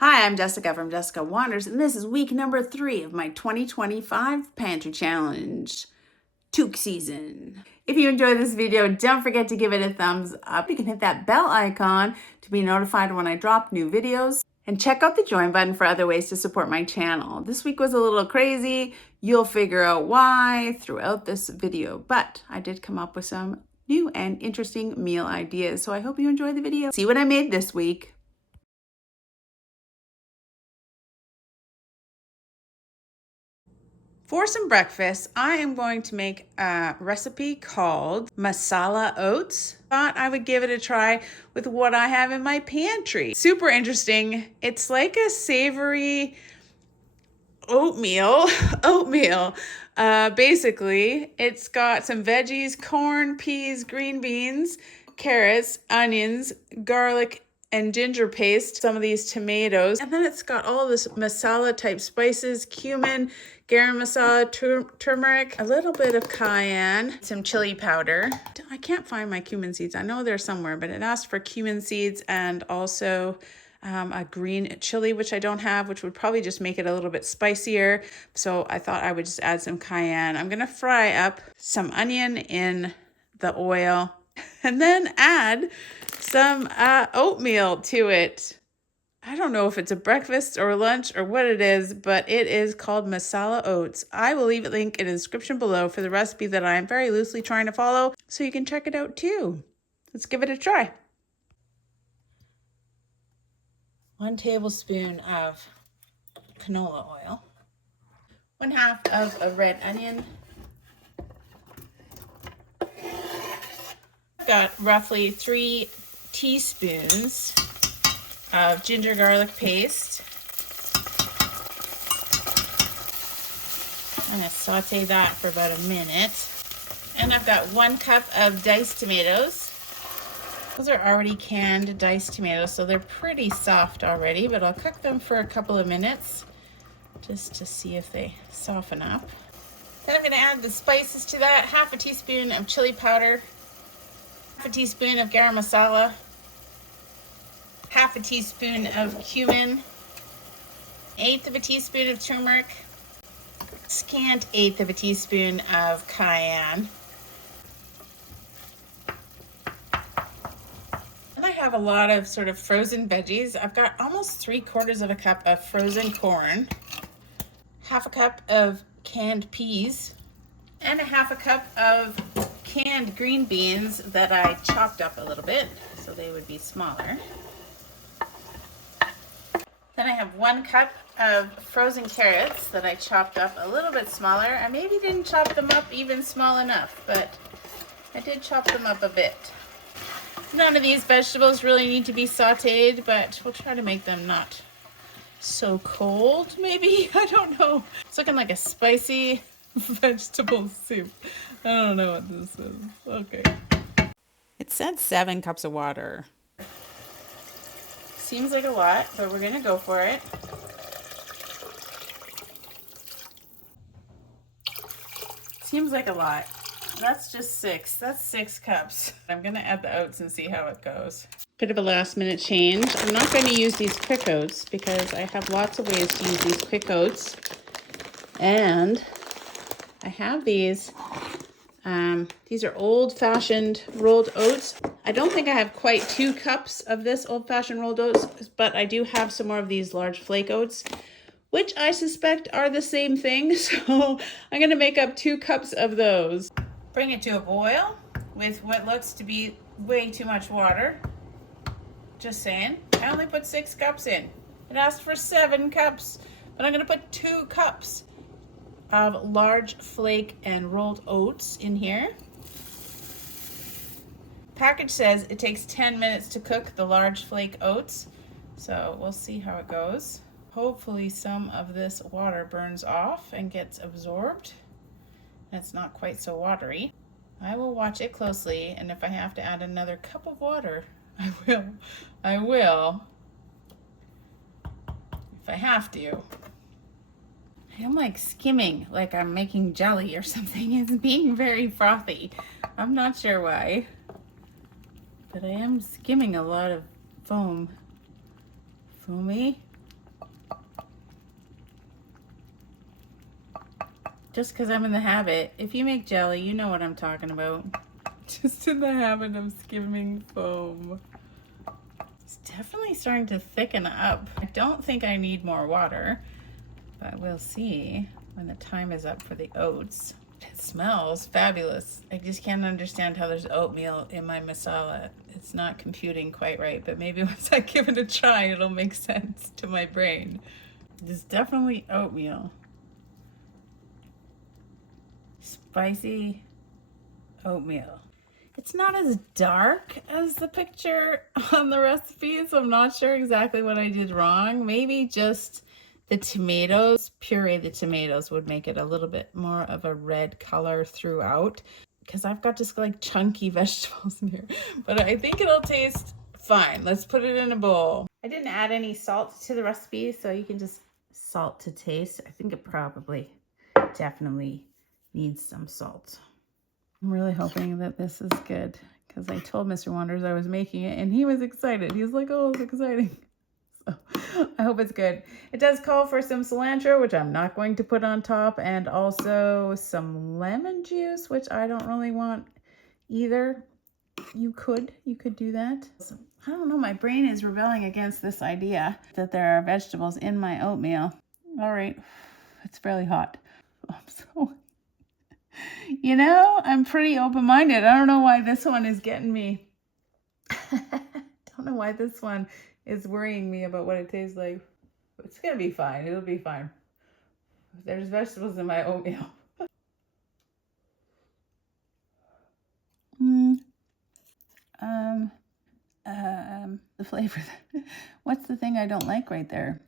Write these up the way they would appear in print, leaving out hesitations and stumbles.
Hi, I'm Jessica from Jessica Wanders, and this is week number 3 of my 2025 Pantry Challenge Toque season. If you enjoyed this video, don't forget to give it a thumbs up. You can hit that bell icon to be notified when I drop new videos. And check out the join button for other ways to support my channel. This week was a little crazy. You'll figure out why throughout this video, but I did come up with some new and interesting meal ideas, so I hope you enjoy the video. See what I made this week. For some breakfast, I am going to make a recipe called Masala Oats. Thought I would give it a try with what I have in my pantry. Super interesting. It's like a savory oatmeal. Basically, it's got some veggies, corn, peas, green beans, carrots, onions, garlic, and ginger paste, some of these tomatoes, and then it's got all this masala type spices, cumin, garam masala, turmeric, a little bit of cayenne, some chili powder. I can't find my cumin seeds. I know they're somewhere, but it asked for cumin seeds and also a green chili, which I don't have, which would probably just make it a little bit spicier. So I thought I would just add some cayenne. I'm gonna fry up some onion in the oil and then add some oatmeal to it. I don't know if it's a breakfast or lunch or what it is, but it is called Masala Oats. I will leave a link in the description below for the recipe that I am very loosely trying to follow, so you can check it out too. Let's give it a try. 1 tablespoon of canola oil. 1/2 of a red onion. I've got roughly 3 teaspoons of ginger garlic paste. I'm going to saute that for about a minute. And I've got 1 cup of diced tomatoes. Those are already canned diced tomatoes, so they're pretty soft already, but I'll cook them for a couple of minutes just to see if they soften up. Then I'm going to add the spices to that. 1/2 teaspoon of chili powder, 1/2 teaspoon of garam masala, 1/2 teaspoon of cumin, 1/8 teaspoon of turmeric, scant 1/8 teaspoon of cayenne. And I have a lot of sort of frozen veggies. I've got almost 3/4 cup of frozen corn, 1/2 cup of canned peas, and 1/2 cup of canned green beans that I chopped up a little bit so they would be smaller. Then I have 1 cup of frozen carrots that I chopped up a little bit smaller. I maybe didn't chop them up even small enough, but I did chop them up a bit. None of these vegetables really need to be sauteed, but we'll try to make them not so cold, maybe. I don't know. It's looking like a spicy vegetable soup. I don't know what this is. Okay. It said 7 cups of water. Seems like a lot, but we're gonna go for it. Seems like a lot. That's just 6. That's 6 cups. I'm gonna add the oats and see how it goes. Bit of a last minute change. I'm not going to use these quick oats because I have lots of ways to use these quick oats. And I have these. These are old-fashioned rolled oats. I don't think I have quite 2 cups of this old-fashioned rolled oats, but I do have some more of these large flake oats, which I suspect are the same thing. So I'm going to make up 2 cups of those. Bring it to a boil with what looks to be way too much water. Just saying. I only put 6 cups in. It asked for 7 cups, but I'm going to put 2 cups of large flake and rolled oats in here. Package says it takes 10 minutes to cook the large flake oats, so we'll see how it goes. Hopefully some of this water burns off and gets absorbed. It's not quite so watery. I will watch it closely, and if I have to add another cup of water, I will. If I have to. I'm like skimming, like I'm making jelly or something. It's being very frothy. I'm not sure why, but I am skimming a lot of foam. Foamy. Just because I'm in the habit. If you make jelly, you know what I'm talking about. Just in the habit of skimming foam. It's definitely starting to thicken up. I don't think I need more water, but we'll see when the time is up for the oats. It smells fabulous. I just can't understand how there's oatmeal in my masala. It's not computing quite right, but maybe once I give it a try, it'll make sense to my brain. It's definitely oatmeal. Spicy oatmeal. It's not as dark as the picture on the recipe, so I'm not sure exactly what I did wrong. Maybe just the tomatoes, puree the tomatoes would make it a little bit more of a red color throughout, because I've got just like chunky vegetables in here. But I think it'll taste fine. Let's put it in a bowl. I didn't add any salt to the recipe, so you can just salt to taste. I think it probably definitely needs some salt. I'm really hoping that this is good, because I told Mr. Wonders I was making it and he was excited. He was like, oh, it's exciting. So I hope it's good. It does call for some cilantro, which I'm not going to put on top, and also some lemon juice, which I don't really want either. You could do that. So, I don't know, my brain is rebelling against this idea that there are vegetables in my oatmeal. All right, it's fairly hot. I'm so... You know, I'm pretty open-minded. I don't know why this one is getting me. Don't know why this one is worrying me about what it tastes like. It's gonna be fine. It'll be fine. There's vegetables in my oatmeal. The flavor. What's the thing I don't like right there?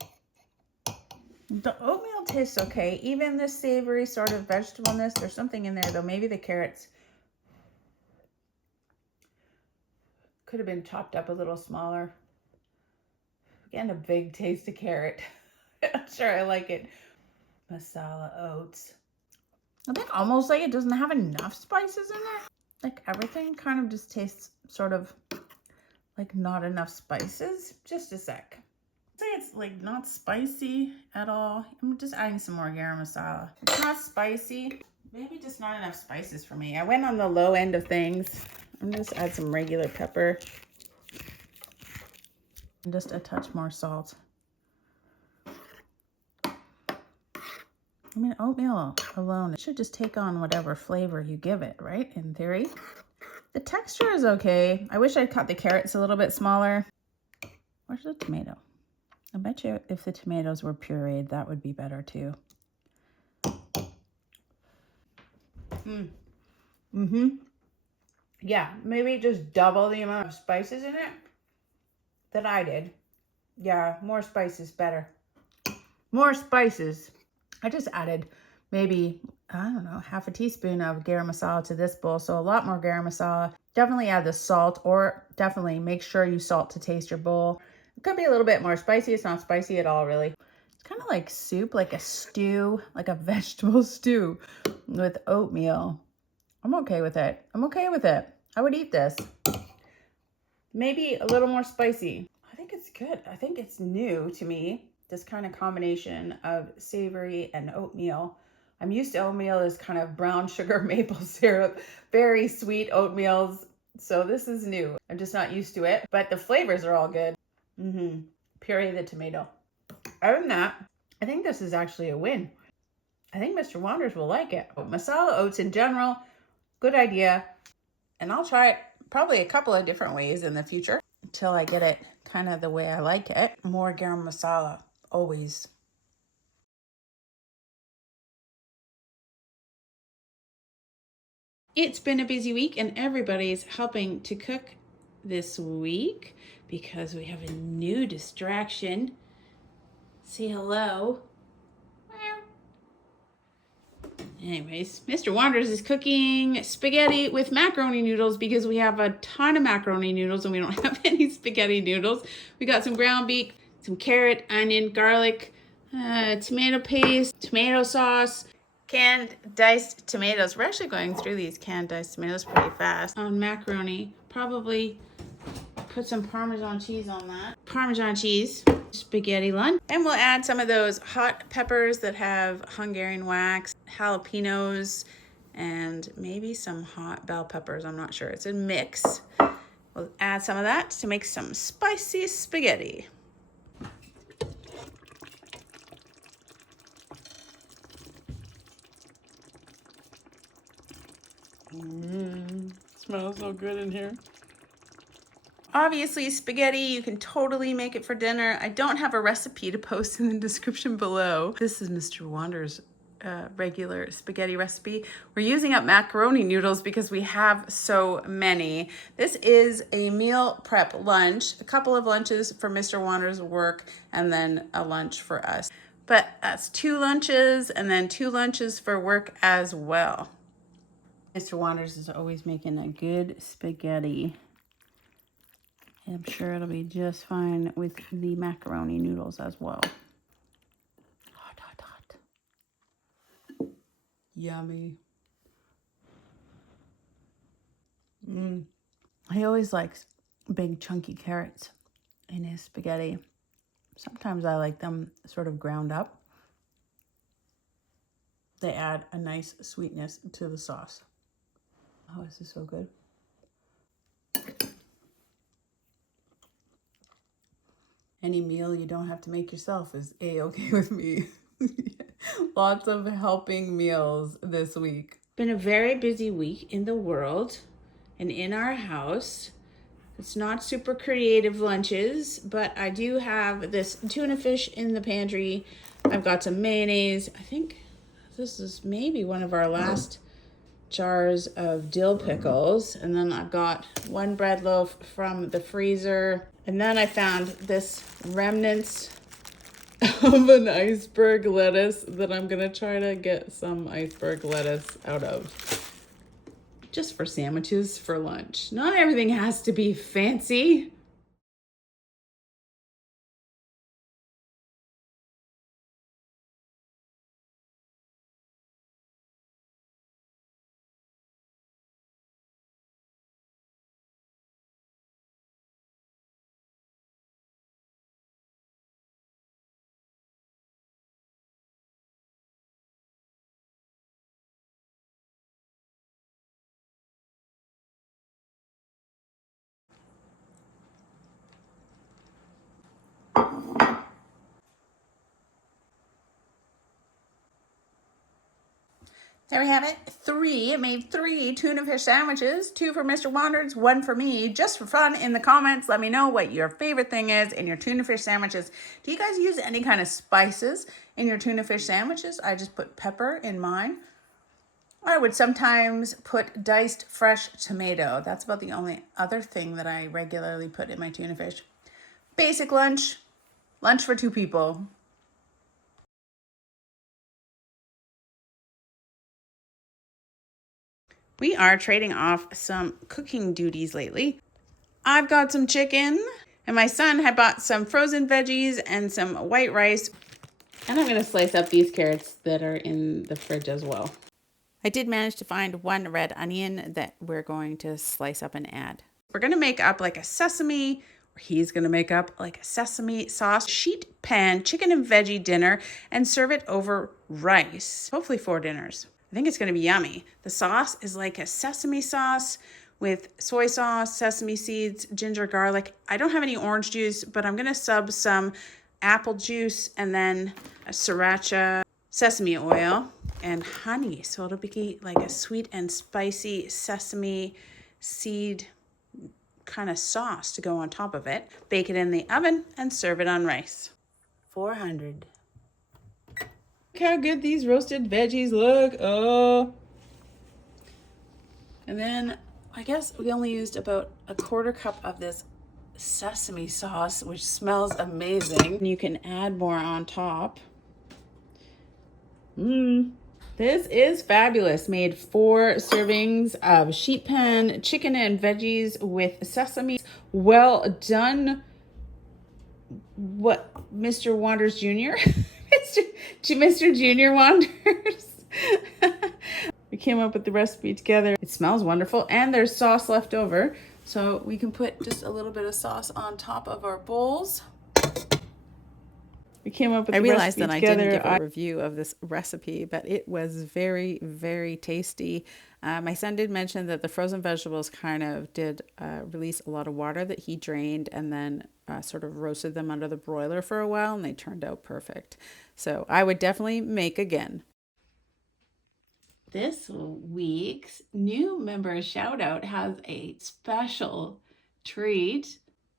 The oatmeal tastes okay. Even the savory sort of vegetableness, there's something in there though. Maybe the carrots could have been chopped up a little smaller. Again, a big taste of carrot. I'm sure I like it. Masala oats. I think almost like it doesn't have enough spices in it. Like everything kind of just tastes sort of like not enough spices. Just a sec. Say it's like not spicy at all. I'm just adding some more garam masala. It's not spicy. Maybe just not enough spices for me. I went on the low end of things. I'm just add some regular pepper. And just a touch more salt. I mean, oatmeal alone, it should just take on whatever flavor you give it, right? In theory. The texture is okay. I wish I'd cut the carrots a little bit smaller. Where's the tomato? I bet you if the tomatoes were pureed, that would be better too. Yeah, maybe just double the amount of spices in it that I did. Yeah, more spices better. More spices. I just added maybe, I don't know, half a teaspoon of garam masala to this bowl. So a lot more garam masala. Definitely add the salt, or definitely make sure you salt to taste your bowl. It could be a little bit more spicy. It's not spicy at all, really. It's kind of like soup, like a stew, like a vegetable stew with oatmeal. I'm okay with it. I'm okay with it. I would eat this. Maybe a little more spicy. I think it's good. I think it's new to me, this kind of combination of savory and oatmeal. I'm used to oatmeal as kind of brown sugar maple syrup, very sweet oatmeals. So this is new. I'm just not used to it, but the flavors are all good. Puree the tomato. Other than that, I think this is actually a win. I think Mr. Wonders will like it. Masala oats in general, good idea. And I'll try it probably a couple of different ways in the future until I get it kind of the way I like it. More garam masala, always. It's been a busy week and everybody's helping to cook this week because we have a new distraction. Say hello. Anyways, Mr. Wonders is cooking spaghetti with macaroni noodles because we have a ton of macaroni noodles and we don't have any spaghetti noodles. We got some ground beef, some carrot, onion, garlic, tomato paste, tomato sauce, canned diced tomatoes. We're actually going through these canned diced tomatoes pretty fast. On macaroni, probably put some Parmesan cheese on that. Parmesan cheese. spaghetti lunch. And we'll add some of those hot peppers that have Hungarian wax, jalapenos, and maybe some hot bell peppers. I'm not sure. It's a mix. We'll add some of that to make some spicy spaghetti. Smells so good in here. Obviously, spaghetti, you can totally make it for dinner. I don't have a recipe to post in the description below. This is Mr. Wander's regular spaghetti recipe. We're using up macaroni noodles because we have so many. This is a meal prep lunch, a couple of lunches for Mr. Wander's work, and then a lunch for us. But that's 2 lunches and then 2 lunches for work as well. Mr. Wanders is always making a good spaghetti. I'm sure it'll be just fine with the macaroni noodles as well. Hot, hot, hot. Yummy. He always likes big chunky carrots in his spaghetti. Sometimes I like them sort of ground up. They add a nice sweetness to the sauce. Oh, this is so good. Any meal you don't have to make yourself is a-okay with me. Lots of helping meals this week. Been a very busy week in the world and in our house. It's not super creative lunches, but I do have this tuna fish in the pantry. I've got some mayonnaise. I think this is maybe one of our last jars of dill pickles. And then I've got 1 bread loaf from the freezer. And then I found this remnants of an iceberg lettuce that I'm gonna try to get some iceberg lettuce out of. Just for sandwiches for lunch. Not everything has to be fancy. There we have it. 3. I made 3 tuna fish sandwiches. 2 for Mr. Wanders, 1 for me. Just for fun, in the comments, let me know what your favorite thing is in your tuna fish sandwiches. Do you guys use any kind of spices in your tuna fish sandwiches? I just put pepper in mine. I would sometimes put diced fresh tomato. That's about the only other thing that I regularly put in my tuna fish. Basic lunch. Lunch for 2 people. We are trading off some cooking duties lately. I've got some chicken, and my son had bought some frozen veggies and some white rice. And I'm gonna slice up these carrots that are in the fridge as well. I did manage to find 1 red onion that we're going to slice up and add. We're gonna make up like a sesame, or he's gonna make up like a sesame sauce, sheet pan chicken and veggie dinner, and serve it over rice. Hopefully 4 dinners. I think it's gonna be yummy. The sauce is like a sesame sauce with soy sauce, sesame seeds, ginger, garlic. I don't have any orange juice, but I'm gonna sub some apple juice and then a sriracha, sesame oil, and honey. So it'll be like a sweet and spicy sesame seed kind of sauce to go on top of it. Bake it in the oven and serve it on rice. 400. Look how good these roasted veggies look. Oh. And then I guess we only used about a 1/4 cup of this sesame sauce, which smells amazing. You can add more on top. This is fabulous. Made 4 servings of sheet pan chicken and veggies with sesame. Well done. What, Mr. Wanders Jr.? Mr. Junior Wanders. We came up with the recipe together. It smells wonderful, and there's sauce left over, so we can put just a little bit of sauce on top of our bowls. We came up with I the realized recipe that together. I didn't give a review of this recipe, but it was very, very tasty. My son did mention that the frozen vegetables kind of did release a lot of water that he drained and then sort of roasted them under the broiler for a while, and they turned out perfect. So I would definitely make again. This week's new member shout out has a special treat.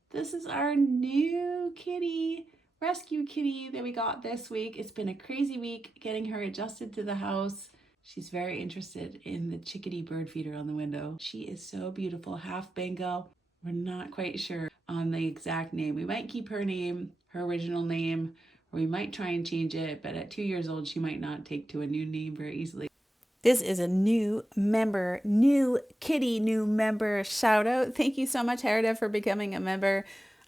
This is our new kitty, rescue kitty that we got this week. It's been a crazy week getting her adjusted to the house. She's very interested in the chickadee bird feeder on the window. She is so beautiful, half Bengal. We're not quite sure on the exact name. We might keep her name, her original name, or we might try and change it, but at 2 years old, she might not take to a new name very easily. This is a new member, new kitty, new member shout out. Thank you so much, Heridev, for becoming a member.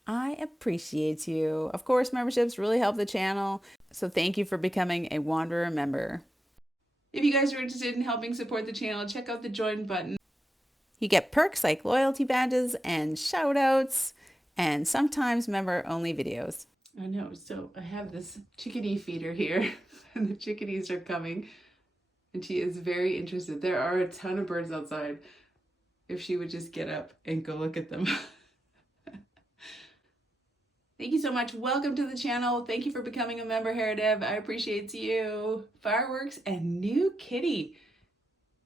I appreciate you. Of course, memberships really help the channel, so thank you for becoming a Wanderer member. If you guys are interested in helping support the channel, check out the join button. You get perks like loyalty badges and shout outs and sometimes member-only videos. I know, so I have this chickadee feeder here, and the chickadees are coming. And she is very interested. There are a ton of birds outside. If she would just get up and go look at them. Thank you so much. Welcome to the channel. Thank you for becoming a member, Heridev. I appreciate you. Fireworks and new kitty.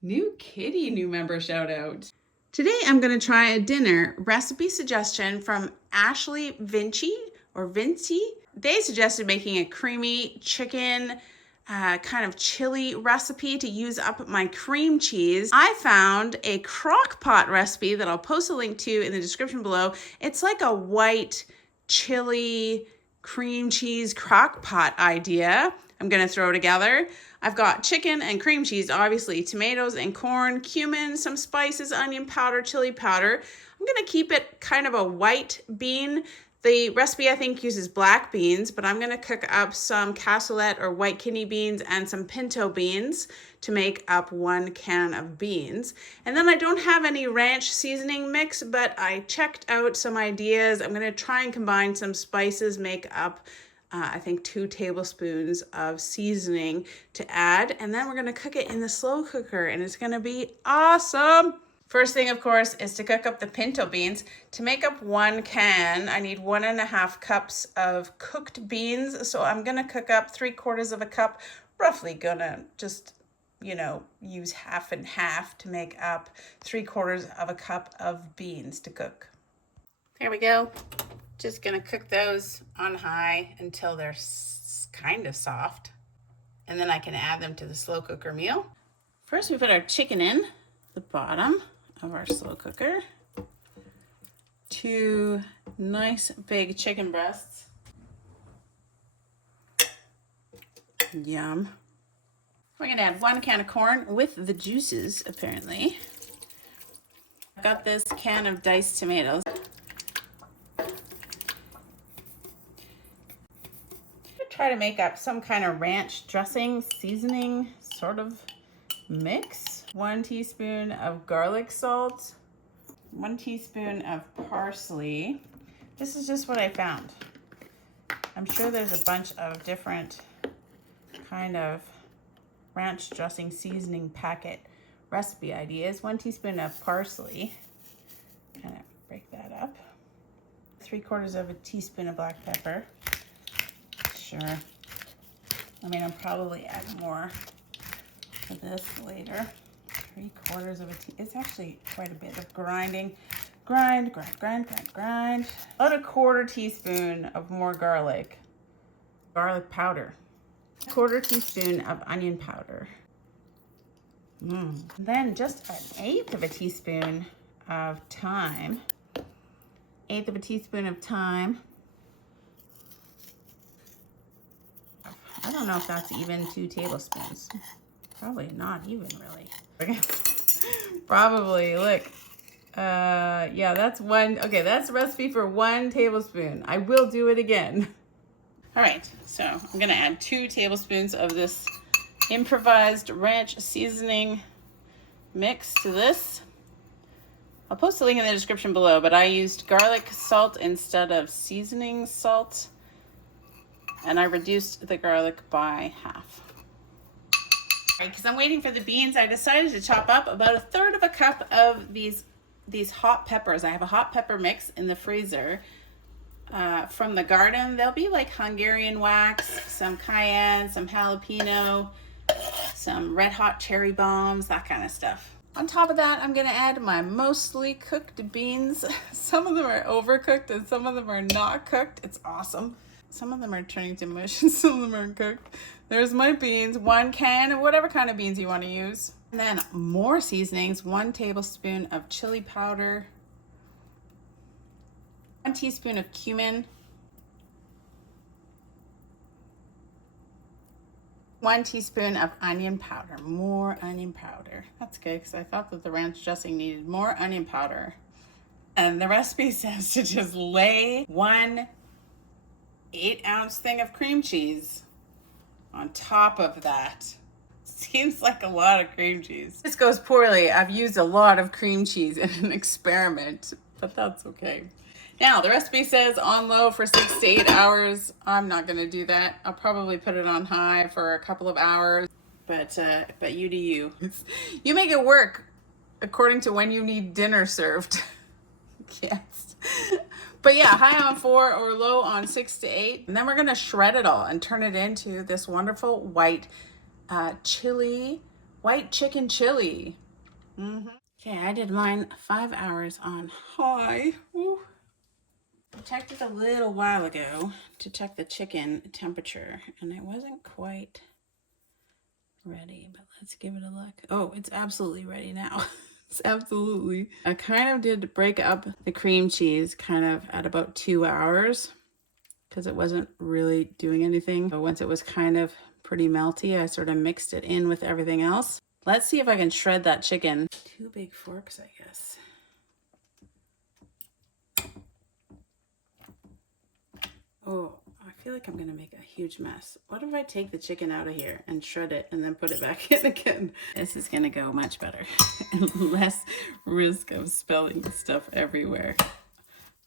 New kitty, new member shout out. Today I'm going to try a dinner recipe suggestion from Ashley Vinci or Vinci. They suggested making a creamy chicken kind of chili recipe to use up my cream cheese. I found a crock pot recipe that I'll post a link to in the description below. It's like a white chili cream cheese crock pot idea. I'm gonna throw together. I've got chicken and cream cheese, obviously, tomatoes and corn, cumin, some spices, onion powder, chili powder. I'm gonna keep it kind of a white bean. The recipe, I think, uses black beans, but I'm going to cook up some cassoulet or white kidney beans and some pinto beans to make up 1 can of beans. And then I don't have any ranch seasoning mix, but I checked out some ideas. I'm going to try and combine some spices, make up, I think, 2 tablespoons of seasoning to add. And then we're going to cook it in the slow cooker, and it's going to be awesome. First thing, of course, is to cook up the pinto beans. To make up 1 can, I need 1.5 cups of cooked beans. So I'm gonna cook up 3/4 of a cup, roughly gonna just, use half and half to make up 3/4 of a cup of beans to cook. There we go. Just gonna cook those on high until they're kind of soft. And then I can add them to the slow cooker meal. First, we put our chicken in the bottom of our slow cooker. 2 nice big chicken breasts. Yum. We're gonna add 1 can of corn with the juices, apparently. I've got this can of diced tomatoes. Try to make up some kind of ranch dressing, seasoning sort of mix. 1 teaspoon of garlic salt, 1 teaspoon of parsley. This is just what I found. I'm sure there's a bunch of different kind of ranch dressing seasoning packet recipe ideas. 1 teaspoon of parsley. Kind of break that up. 3/4 of a teaspoon of black pepper. Sure. I mean, I'll probably add more to this later. 3/4 of a teaspoon. It's actually quite a bit of grinding. Grind. About 1/4 teaspoon of more garlic powder. 1/4 teaspoon of onion powder. Then just 1/8 of a teaspoon of thyme. 1/8 of a teaspoon of thyme. I don't know if that's even 2 tablespoons. Probably not even really. Okay. Probably, look. Yeah, that's 1. Okay, that's the recipe for 1 tablespoon. I will do it again. All right, so I'm gonna add 2 tablespoons of this improvised ranch seasoning mix to this. I'll post a link in the description below, but I used garlic salt instead of seasoning salt. And I reduced the garlic by half. Because I'm waiting for the beans, I decided to chop up about 1/3 of a cup of these hot peppers. I have a hot pepper mix in the freezer from the garden. They'll be like Hungarian wax, some cayenne, some jalapeno, some red hot cherry bombs, that kind of stuff. On top of that, I'm gonna add my mostly cooked beans. Some of them are overcooked and some of them are not cooked. It's awesome. Some of them are turning to mush and some of them aren't cooked. There's my beans, 1 can of whatever kind of beans you want to use. And then more seasonings, 1 tablespoon of chili powder, 1 teaspoon of cumin, 1 teaspoon of onion powder, more onion powder. That's good because I thought that the ranch dressing needed more onion powder. And the recipe says to just lay 1 8-ounce thing of cream cheese on top of that. Seems like a lot of cream cheese. This goes poorly. I've used a lot of cream cheese in an experiment, but that's okay. Now, the recipe says on low for 6 to 8 hours. I'm not gonna do that. I'll probably put it on high for a couple of hours, but you do you. You make it work according to when you need dinner served. Yes. But yeah, high on 4 or low on 6 to 8. And then we're gonna shred it all and turn it into this wonderful white white chicken chili. Okay, I did mine 5 hours on high. Woo. I checked it a little while ago to check the chicken temperature and it wasn't quite ready, but let's give it a look. Oh, it's absolutely ready now. It's absolutely. I kind of did break up the cream cheese kind of at about 2 hours because it wasn't really doing anything. But once it was kind of pretty melty, I sort of mixed it in with everything else. Let's see if I can shred that chicken. 2 big forks, I guess. Oh, I feel like I'm gonna make a huge mess. What if I take the chicken out of here and shred it and then put it back in again? This is gonna go much better and less risk of spilling stuff everywhere.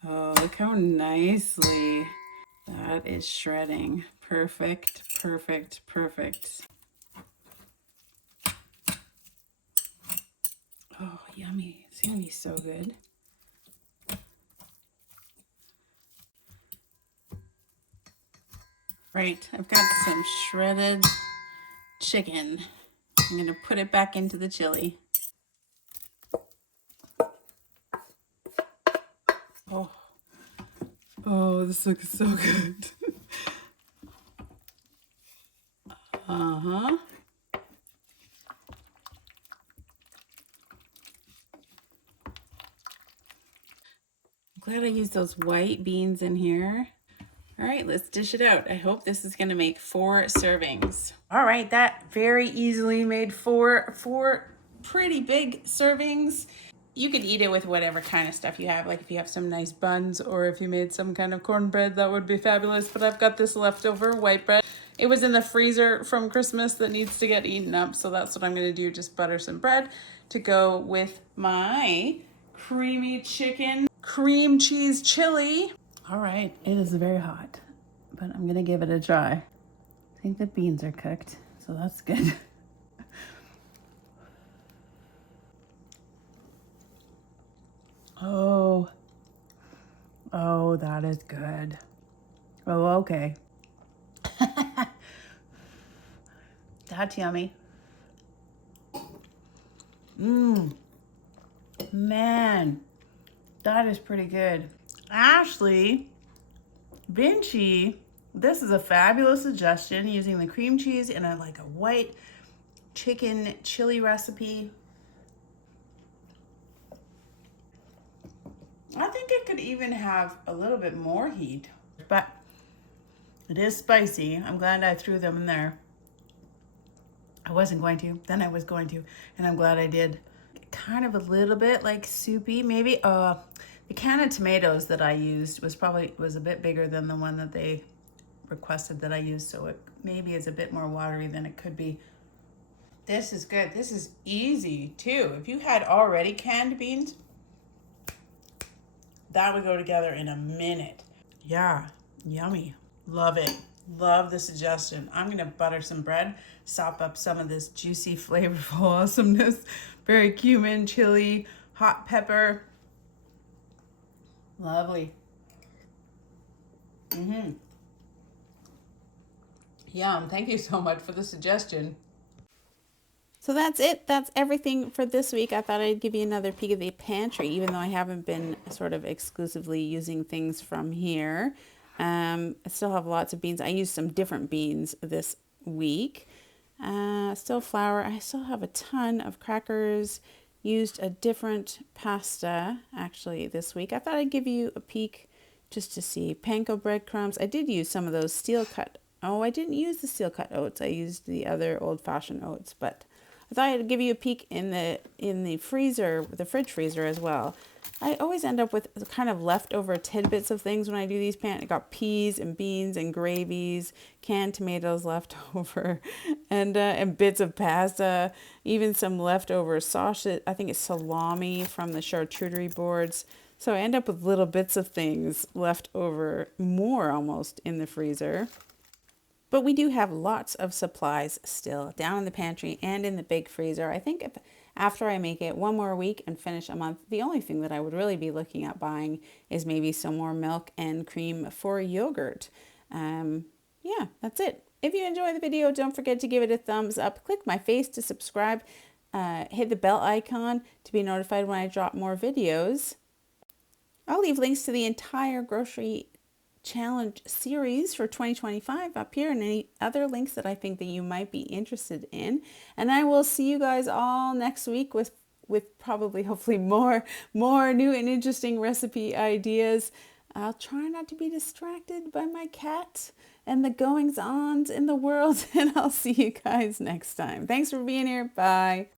Oh, look how nicely that is shredding. Perfect, perfect, perfect. Oh, yummy. It's gonna be so good. Right, I've got some shredded chicken. I'm gonna put it back into the chili. Oh, this looks so good. Uh-huh. I'm glad I used those white beans in here. All right, let's dish it out. I hope this is gonna make 4 servings. All right, that very easily made four pretty big servings. You could eat it with whatever kind of stuff you have, like if you have some nice buns or if you made some kind of cornbread, that would be fabulous. But I've got this leftover white bread. It was in the freezer from Christmas that needs to get eaten up, so that's what I'm gonna do, just butter some bread to go with my creamy chicken cream cheese chili. All right, it is very hot, but I'm gonna give it a try. I think the beans are cooked, so that's good. Oh, that is good. Oh, okay. That's yummy. Man, that is pretty good. Ashley, Vinci, this is a fabulous suggestion using the cream cheese in a white chicken chili recipe. I think it could even have a little bit more heat, but it is spicy. I'm glad I threw them in there. I wasn't going to, then I was going to, and I'm glad I did. Kind of a little bit like soupy, maybe. The can of tomatoes that I used was a bit bigger than the one that they requested that I use, so it maybe is a bit more watery than it could be. This is good. This is easy too. If you had already canned beans, that would go together in a minute. Yeah, yummy. Love it. Love the suggestion. I'm going to butter some bread, sop up some of this juicy, flavorful awesomeness. Very cumin, chili, hot pepper. Lovely. Yum. Thank you so much for the suggestion. So that's it. That's everything for this week. I thought I'd give you another peek of the pantry, even though I haven't been sort of exclusively using things from here. I still have lots of beans. I used some different beans this week. Still flour. I still have a ton of crackers. Used a different pasta actually this week. I thought I'd give you a peek just to see. Panko breadcrumbs. I did use some of those steel cut. Oh, I didn't use the steel cut oats. I used the other old fashioned oats, but I thought I'd give you a peek in the freezer, the fridge freezer as well. I always end up with kind of leftover tidbits of things when I do these I got peas and beans and gravies, canned tomatoes left over, and bits of pasta, even some leftover sausage. I think it's salami from the charcuterie boards. So I end up with little bits of things left over, more almost, in the freezer. But we do have lots of supplies still down in the pantry and in the big freezer. I think if after I make it one more week and finish a month, the only thing that I would really be looking at buying is maybe some more milk and cream for yogurt. Yeah, that's it. If you enjoy the video, don't forget to give it a thumbs up. Click my face to subscribe. Hit the bell icon to be notified when I drop more videos. I'll leave links to the entire grocery challenge series for 2025 up here, and any other links that I think that you might be interested in. And I will see you guys all next week with probably hopefully more new and interesting recipe ideas. I'll try not to be distracted by my cat and the goings-ons in the world, and I'll see you guys next time. Thanks for being here. Bye.